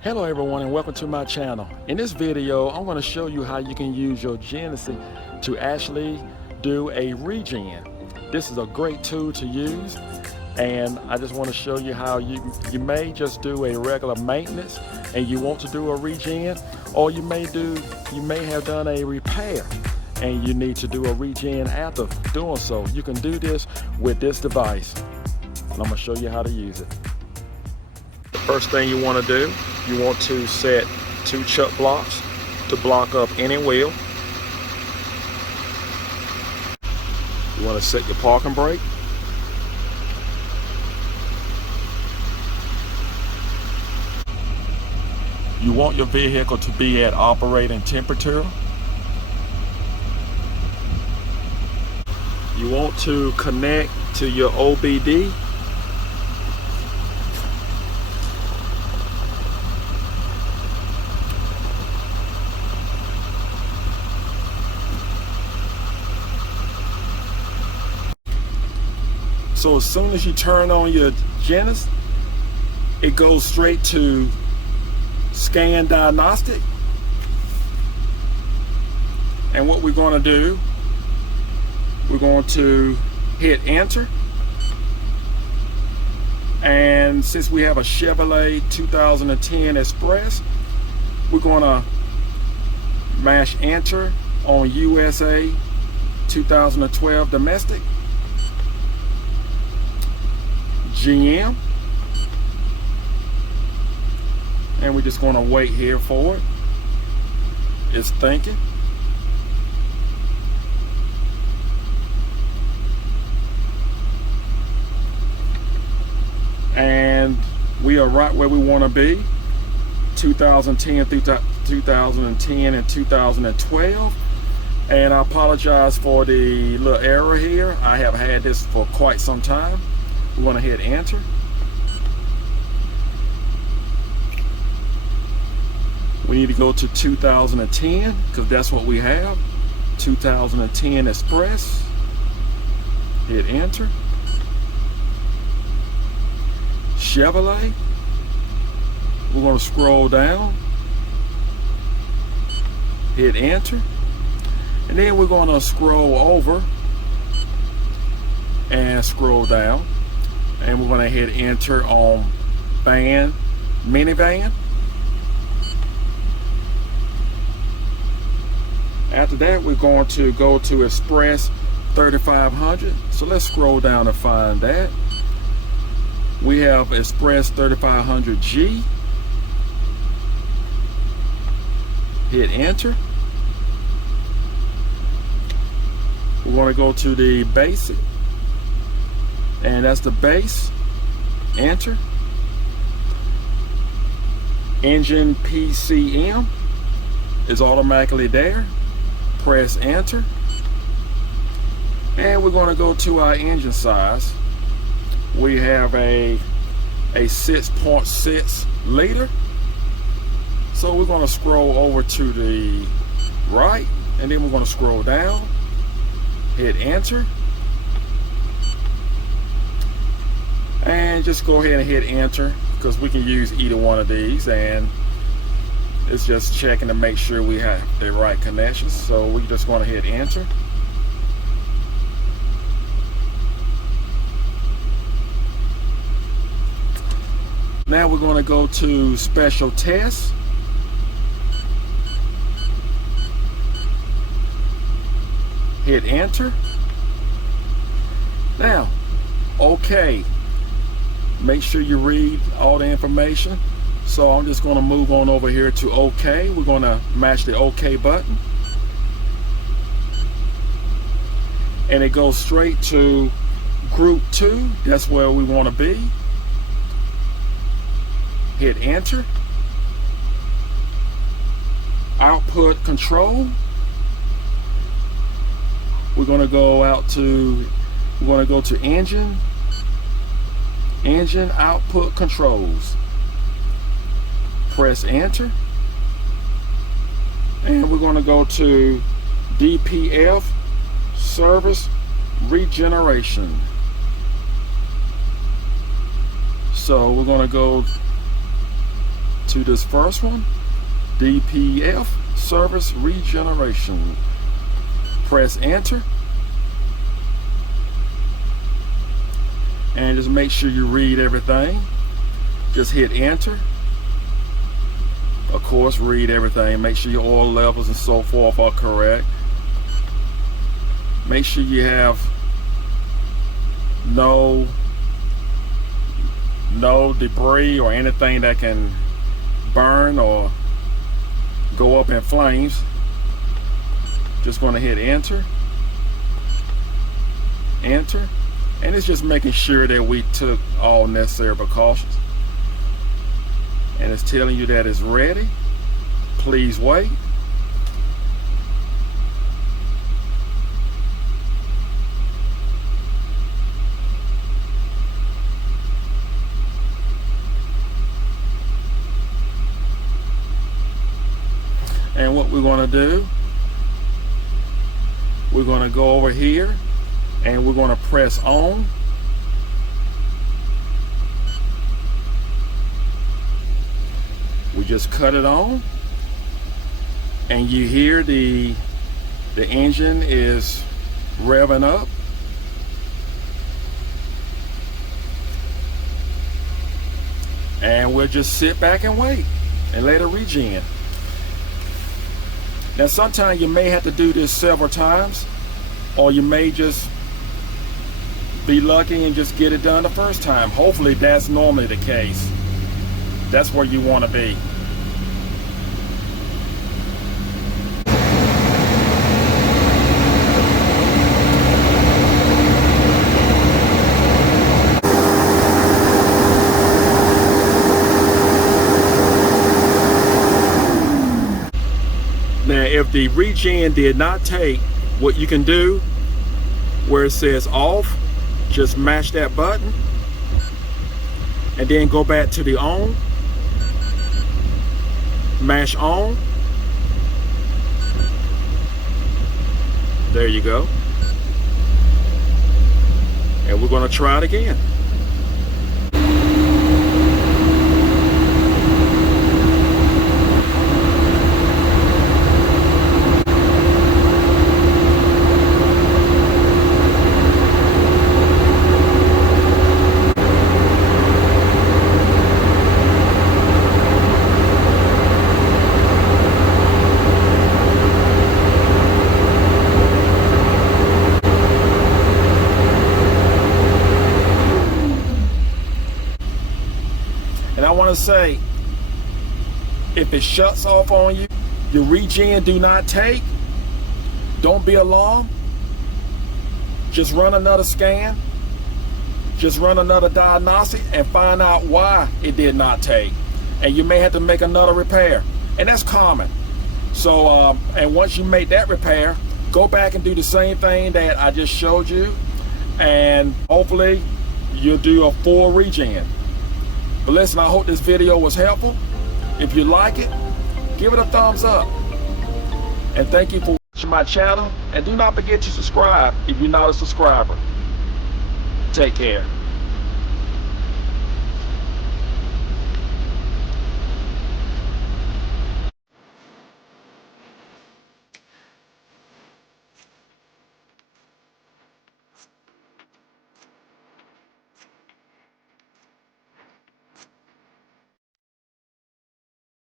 Hello everyone and welcome to my channel. In this video, I'm going to show you how you can use your Genisys to actually do a regen. This is a great tool to use, and I just want to show you how you may just do a regular maintenance and you want to do a regen, or you may have done a repair and you need to do a regen after doing so. You can do this with this device, and I'm going to show you how to use it. The first thing you want to do, you want to set 2 chuck blocks to block up any wheel. You want to set your parking brake. You want your vehicle to be at operating temperature. You want to connect to your OBD. So as soon as you turn on your Genisys, it goes straight to scan diagnostic. And what we're going to do, we're going to hit enter. And since we have a Chevrolet 2010 Express, we're going to mash enter on USA 2012 domestic. GM, and we're just going to wait here for it. It's thinking. And we are right where we want to be. 2010 through 2010 and 2012. And I apologize for the little error here. I have had this for quite some time. We want to hit enter. We need to go to 2010 because that's what we have. 2010 Express. Hit enter. Chevrolet. We're going to scroll down. Hit enter. And then we're going to scroll over and scroll down. And we're going to hit enter on van, minivan. After that, we're going to go to Express 3500. So let's scroll down and find that. We have Express 3500G. Hit enter. We want to go to the basic. And that's the base. Enter. Engine PCM is automatically there. Press enter. And we're going to go to our engine size. We have a 6.6 liter. So we're going to scroll over to the right, and then we're going to scroll down. Hit enter. And just go ahead and hit enter because we can use either one of these, and it's just checking to make sure we have the right connections. So we're just going to hit enter. Now we're going to go to special tests. Hit enter. Now, okay. Make sure you read all the information. So I'm just going to move on over here to OK. We're going to mash the OK button. And it goes straight to group 2. That's where we want to be. Hit enter. Output control. We're going to go to engine output controls. Press enter. And we're going to go to DPF service regeneration. So we're going to go to this first one, DPF Service Regeneration. Press enter. And just make sure you read everything. Just hit enter. Of course, read everything. Make sure your oil levels and so forth are correct. Make sure you have no debris or anything that can burn or go up in flames. Just going to hit enter. Enter. And it's just making sure that we took all necessary precautions. And it's telling you that it's ready. Please wait. And what we're going to do, we're going to go over here and we're going to press on. We just cut it on, and you hear the engine is revving up. And we'll just sit back and wait and let it regen. Now sometimes you may have to do this several times, or you may just be lucky and just get it done the first time. Hopefully that's normally the case. That's where you want to be. Now, if the regen did not take, what you can do, where it says off, just mash that button and then go back to the on, mash on. There you go. And we're going to try it again. And I want to say, if it shuts off on you, your regen do not take, don't be alarmed. Just run another scan, just run another diagnostic and find out why it did not take. And you may have to make another repair, and that's common. So, and once you make that repair, go back and do the same thing that I just showed you, and hopefully you'll do a full regen. But listen, I hope this video was helpful. If you like it, give it a thumbs up. And thank you for watching my channel. And do not forget to subscribe if you're not a subscriber. Take care.